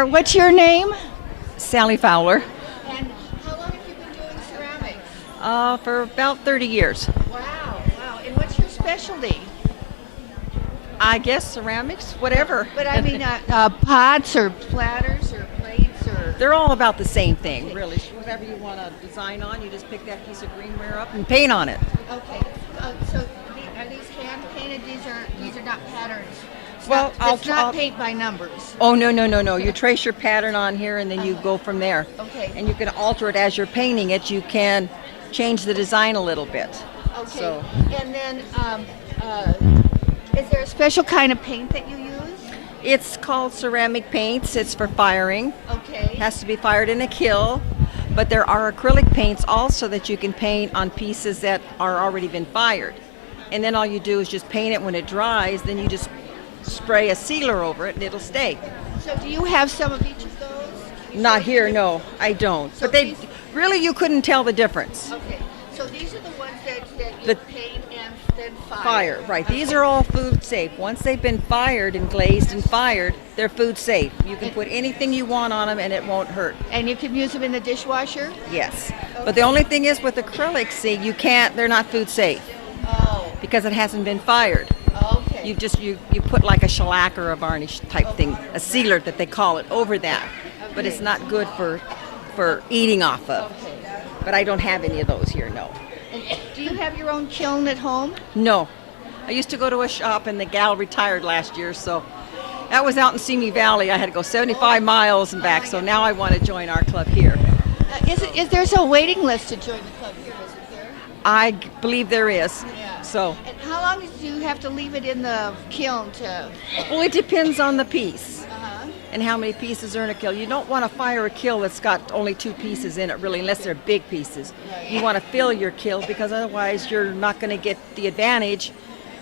there. What's your name? Sally Fowler. And how long have you been doing ceramics? For about 30 years. Wow. And what's your specialty? I guess ceramics, whatever. But I mean, pots or platters or plates or. They're all about the same thing, really. Whatever you want to design on, you just pick that piece of greenware up and paint on it. Okay. So are these hand painted? These are not patterns. Well, it's not paint by numbers. Oh, no. You trace your pattern on here and then you go from there. Okay. And you can alter it as you're painting it. You can change the design a little bit. Okay. So. And then, is there a special kind of paint that you use? It's called ceramic paints. It's for firing. Okay. It has to be fired in a kiln. But there are acrylic paints also that you can paint on pieces that are already been fired. And then all you do is just paint it when it dries. Then you just spray a sealer over it and it'll stay. So do you have some of each of those? Not here, no, I don't. So but they really, you couldn't tell the difference. Okay. So these are the ones that you The- paint and then fire. Fire, right. Okay. These are all food safe. Once they've been fired and glazed and fired, they're food safe. You can put anything you want on them and it won't hurt. And you can use them in the dishwasher? Yes. But the only thing is with acrylics, see, you can't, they're not food safe Oh. because it hasn't been fired. Okay. You put like a shellac or a varnish type thing, a sealer that they call it, over that. But it's not good for eating off of. Okay. But I don't have any of those here, no. And do you have your own kiln at home? No. I used to go to a shop and the gal retired last year, so that was out in Simi Valley. I had to go 75 miles and back, so now I want to join our club here. Is there a waiting list to join the club here, isn't there? I believe there is. Yeah. So, And how long do you have to leave it in the kiln to? well, it depends on the piece Uh-huh. and how many pieces are in a kiln. You don't want to fire a kiln that's got only 2 pieces in it, really, unless they're big pieces. You want to fill your kiln because otherwise you're not going to get the advantage.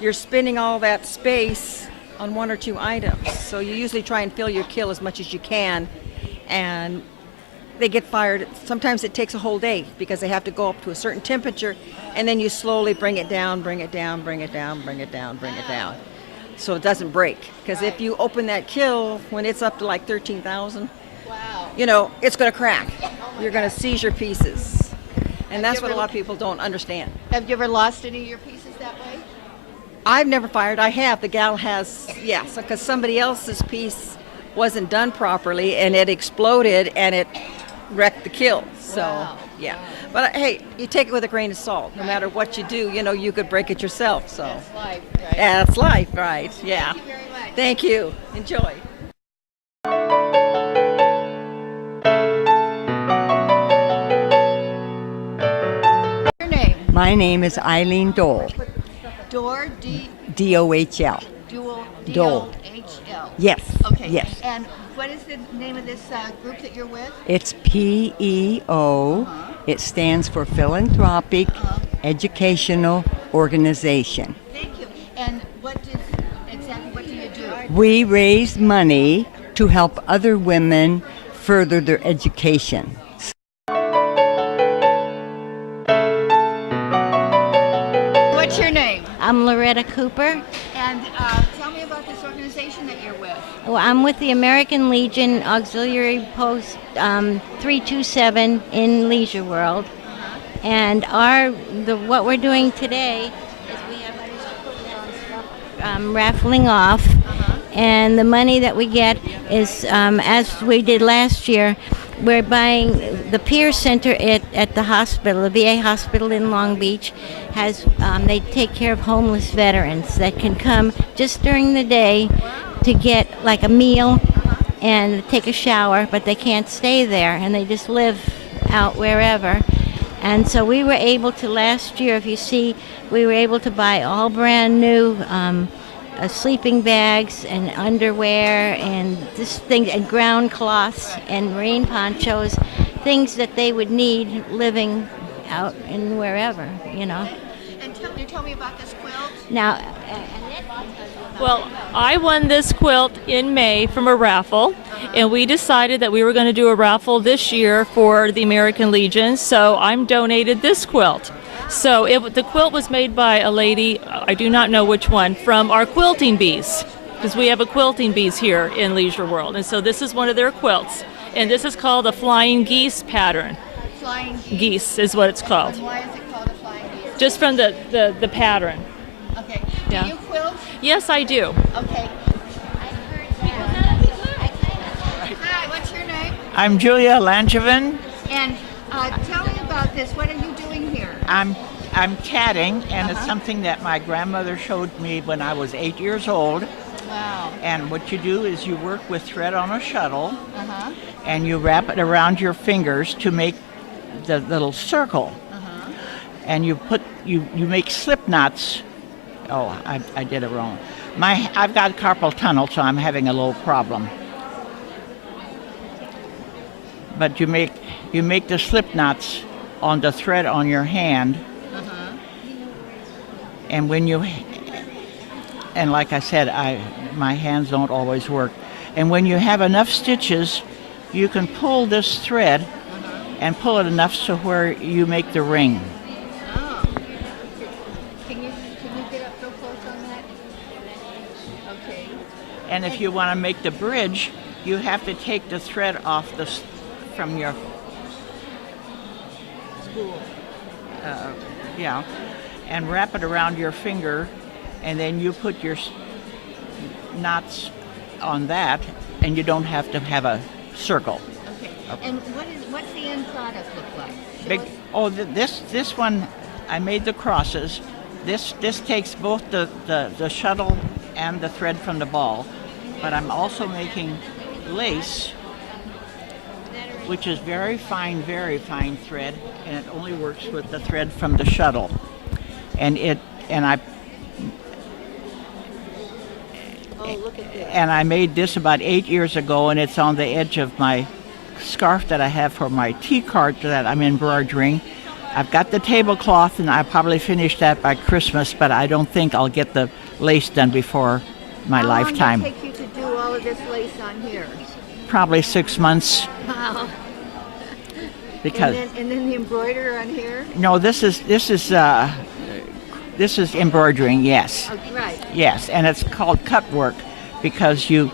You're spending all that space on 1 or 2 items. So you usually try and fill your kiln as much as you can, and they get fired. Sometimes it takes a whole day because they have to go up to a certain temperature, and then you slowly bring it down, bring it down, bring it down, bring it down, bring it down, so it doesn't break. Because if you open that kiln when it's up to like 13,000, Wow. you know, it's going to crack. You're going to seize your pieces. And that's you what a ever- lot of people don't understand. Have you ever lost any of your pieces that way? I've never fired. I have. The gal has, yes, because somebody else's piece wasn't done properly and it exploded and it wrecked the kiln. So, Wow. yeah. But hey, you take it with a grain of salt. No matter what you do, you know, you could break it yourself. So, That's life, right? that's life, right? Yeah. Thank you very much. Thank you. Enjoy. Your name? My name is Eileen Dole, Door D D-O-H-L. Dual Dole. D-O-H-L. Yes, Okay. yes. And what is the name of this group that you're with? It's PEO. It stands for Philanthropic Educational Organization. Thank you. And exactly what do you do? We raise money to help other women further their education. What's your name? I'm Loretta Cooper. And tell me about this organization that you're with. Well, I'm with the American Legion Auxiliary Post 327 in Leisure World. And what we're doing today is we have raffling off. And the money that we get is, as we did last year, we're buying the Peer Center at the hospital, the VA hospital in Long Beach. They take care of homeless veterans that can come just during the day to get like a meal and take a shower, but they can't stay there and they just live out wherever. And so we were able to, last year, if you see, we were able to buy all brand new sleeping bags and underwear and and ground cloths and rain ponchos, things that they would need living out in wherever, you know. And tell me about this quilt. Now, Well, I won this quilt in May from a raffle, and we decided that we were going to do a raffle this year for the American Legion, so I'm donated this quilt. So the quilt was made by a lady, I do not know which one, from our quilting bees. because we have a quilting bees here in Leisure World. And so this is one of their quilts. And this is called a flying geese pattern. Flying Geese is what it's called. And why is it called a flying geese? Just from the pattern. Okay. Yeah. Do you quilt? Yes, I do. Okay. Hi, what's your name? I'm Julia Langevin. And tell me about this. What are you doing here? I'm tatting, and it's something that my grandmother showed me when I was 8 years old. Wow. And what you do is you work with thread on a shuttle, Uh-huh. and you wrap it around your fingers to make the little circle. Uh-huh. And you make slip knots. Oh, I did it wrong. I've got carpal tunnel, so I'm having a little problem. But you make the slip knots on the thread on your hand. And and like I said, my hands don't always work. And when you have enough stitches, you can pull this thread and pull it enough to where you make the ring. Oh. Can you get up real close on that? Okay. And if you want to make the bridge, you have to take the thread off from your Spool. and wrap it around your finger, and then you put your knots on that, and you don't have to have a circle. Okay. And what's the end product look like? Big. Oh, this one, I made the crosses. This takes both the shuttle and the thread from the ball, but I'm also making lace, which is very fine thread, and it only works with the thread from the shuttle. And I made this about 8 years ago, and it's on the edge of my scarf that I have for my tea cart that I'm embroidering. I've got the tablecloth, and I'll probably finish that by Christmas, but I don't think I'll get the lace done before my lifetime. How long did it take you to do all of this lace on here? Probably 6 months. Wow. Because and then the embroidery on here? no, this is embroidering, yes. Oh, right. Yes, and it's called cut work because you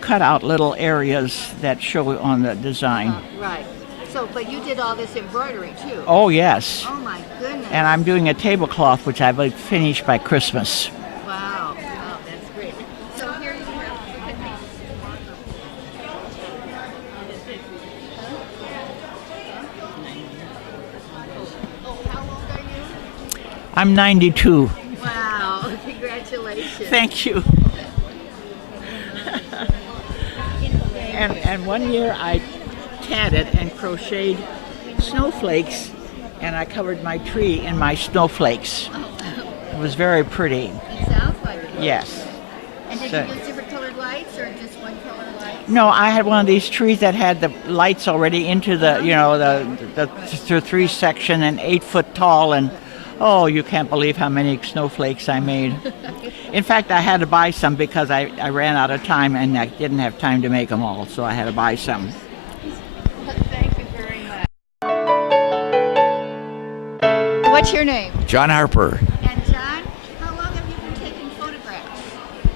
cut out little areas that show on the design. Right. So, but you did all this embroidery too? Oh, yes. Oh my goodness. And I'm doing a tablecloth, which I will finish by Christmas. Wow. Wow, that's great. So here you have, look at these. Oh, how old are you? I'm 92. Wow, congratulations. Thank you. And one year I tatted and crocheted snowflakes, and I covered my tree in my snowflakes. It was very pretty. It sounds like it. Yes. And did So- you use different colored lights or just one color light? No, I had one of these trees that had the lights already into the 3 section and 8 foot tall, and oh, you can't believe how many snowflakes I made. In fact, I had to buy some because I ran out of time and I didn't have time to make them all, so I had to buy some. Thank you very much. What's your name? John Harper, And John, how long have you been taking photographs?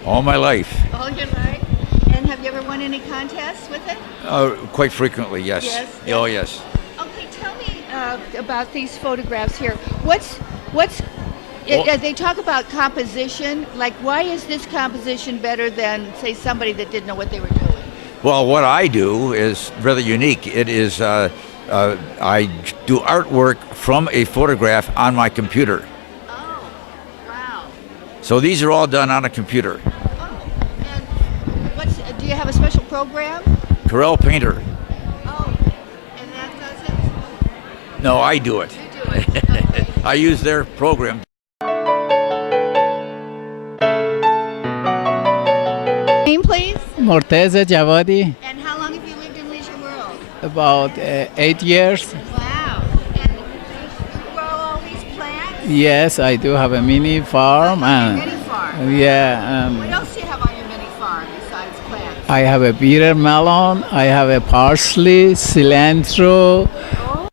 all my life. All your life? And have you ever won any contests with it? Quite frequently, yes. Yes. Oh, yes. Okay, tell me about these photographs here. What's Well- they talk about composition. Like, why is this composition better than, say, somebody that didn't know what they were doing? Well, what I do is rather unique. It is, I do artwork from a photograph on my computer. Oh, wow. So these are all done on a computer. Oh, and do you have a special program? Corel Painter. Oh, and that does it? No, I do it. You do it. Okay. I use their program. Name, please. Morteza Javadi, And how long have you lived in Leisure World? about 8 years. Wow. And you grow all these plants? Yes, I do have a mini farm, Mini and farm. yeah, What else do you have on your mini farm besides plants? I have a bitter melon. I have a parsley, cilantro. Oh.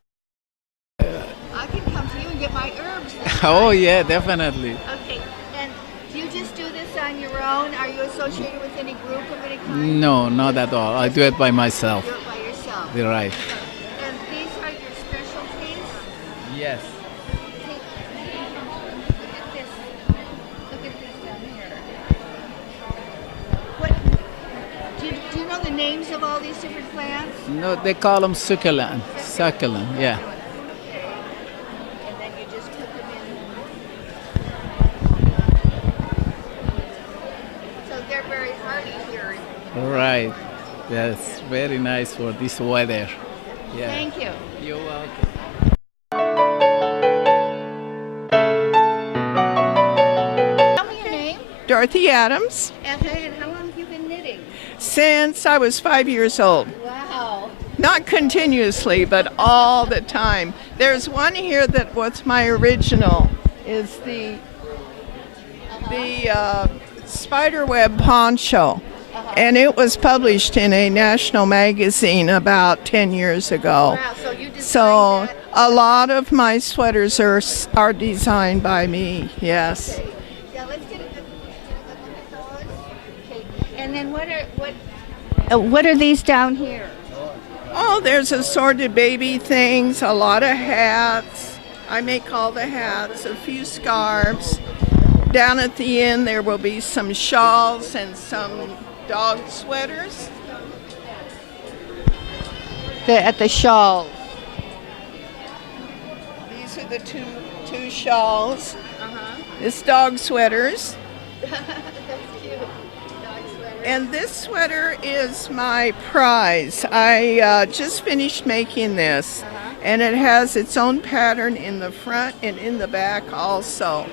I can come to you and get my herbs. then. Oh yeah, definitely. Okay. And do you just do this on your own? Are you associated with any group of any kind? No, not at all. I do it by myself. Do it by yourself. You're right. And these are your specialties? Yes. Look at this. Look at this down here. What? Do you know the names of all these different plants? No, they call them succulent. Succulent, yeah. And then you just put them in. So they're very hardy here. Right. That's very nice for this weather. Yeah. Thank you. You're welcome. Tell me your name. Dorothy Adams, And how long have you been knitting? since I was 5 years old. Wow. Not continuously, but all the time. There's one here that was my original, is the spiderweb poncho. And it was published in a national magazine about 10 years ago. Wow. So you designed So that? a lot of my sweaters are designed by me, yes. Okay. Yeah, let's get a good look at those. Okay. And then what are these down here? Oh, there's assorted baby things, a lot of hats. I make all the hats, a few scarves. Down at the end there will be some shawls and some dog sweaters. At the shawl. These are the two shawls. Uh-huh. This dog sweaters. That's cute. Dog sweater. And this sweater is my prize. I just finished making this. And it has its own pattern in the front and in the back also.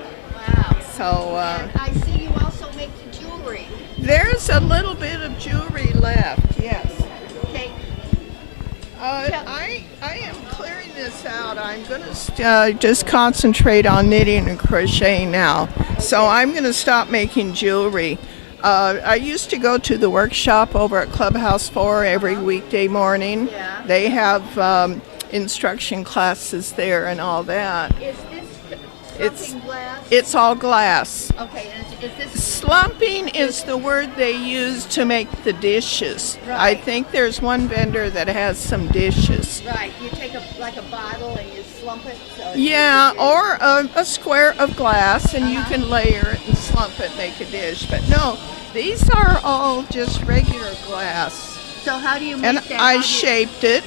Wow. So And I see you also make the jewelry. there's a little bit of jewelry left, yes. Okay. I am clearing this out. I'm going to just concentrate on knitting and crocheting now. So I'm going to stop making jewelry. I used to go to the workshop over at Clubhouse 4 every weekday morning. Yeah. They have instruction classes there and all that. Is this something glass? It's all glass. Okay. And is this Slumping is the word they use to make the dishes. I Right. think there's one vendor that has some dishes. right? You take a bottle and you slump it. So it's Yeah, easy. or a square of glass, and you can layer it and slump it, make a dish. But no, these are all just regular glass. So how do you make And that? I shaped it.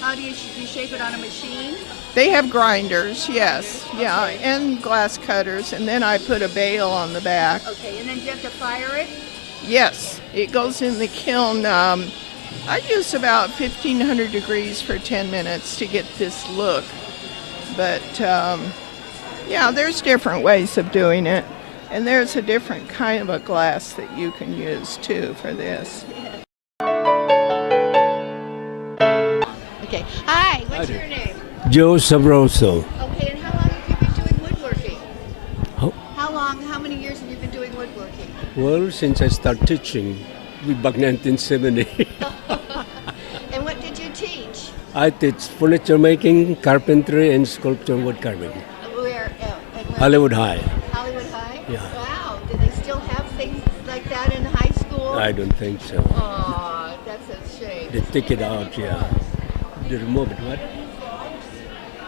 How do you shape it on a machine? They have grinders, yes, yeah, Okay. and glass cutters, and then I put a bail on the back. Okay. And then you have to fire it. Yes, it goes in the kiln. I use about 1500 degrees for 10 minutes to get this look. But yeah, there's different ways of doing it. And there's a different kind of a glass that you can use too for this. Okay. Hi. What's your name? Joe Sabroso. Okay. And how long have you been doing woodworking? Oh. How many years have you been doing woodworking? Well, since I started teaching, back 1970, And what did you teach? I teach furniture making, carpentry, and sculpture wood carving. Where? At where? Hollywood High. Hollywood High? Yeah. Wow. Do they still have things like that in high school? I don't think so. Aw, that's a shame. They take it out, yeah. They remove it, what?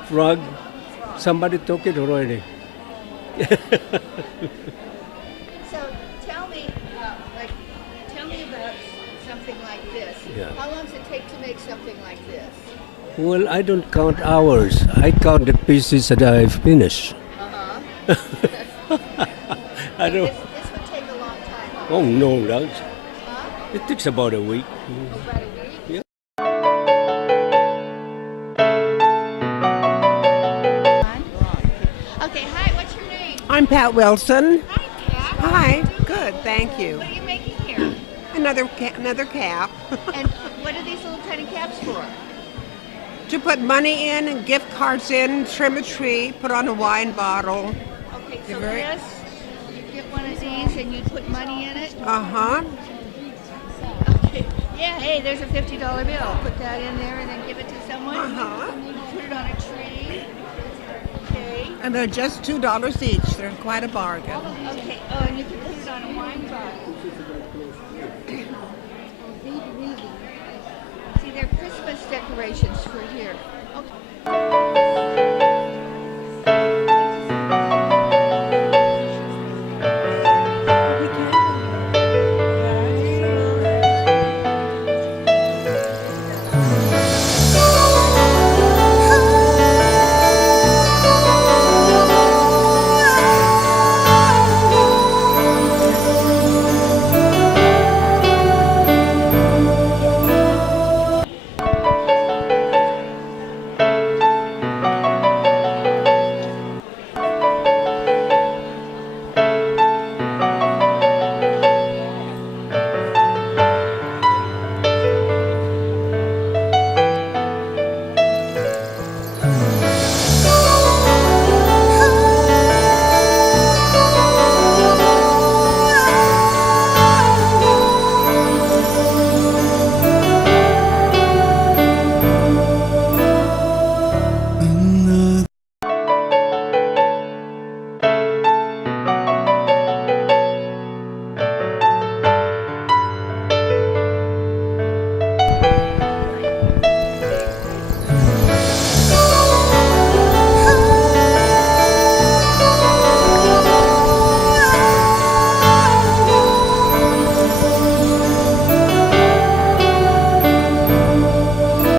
Frog? Somebody took it already. So tell me about something like this. Yeah. How long does it take to make something like this? Well, I don't count hours. I count the pieces that I finish. Uh-huh. I don't. This would take a long time. Oh no, that. Huh? It takes about a week. About a week? Yeah. Okay, hi, what's your name? I'm Pat Wilson. Hi, Pat. Hi. Good, thank you. What are you making here? Another cap And what are these little tiny caps for? to put money in and gift cards in, trim a tree, put on a wine bottle. Okay, so They're very- this, you get one of these and you put money in it? Uh-huh. Okay. Yeah, hey, there's a $50 bill. Put that in there and then give it to someone. Uh-huh. Put it on a tree. Okay. And they're just $2 each. They're quite a bargain. Okay. Oh, and you can put it on a wine bottle. See, they're Christmas decorations for here.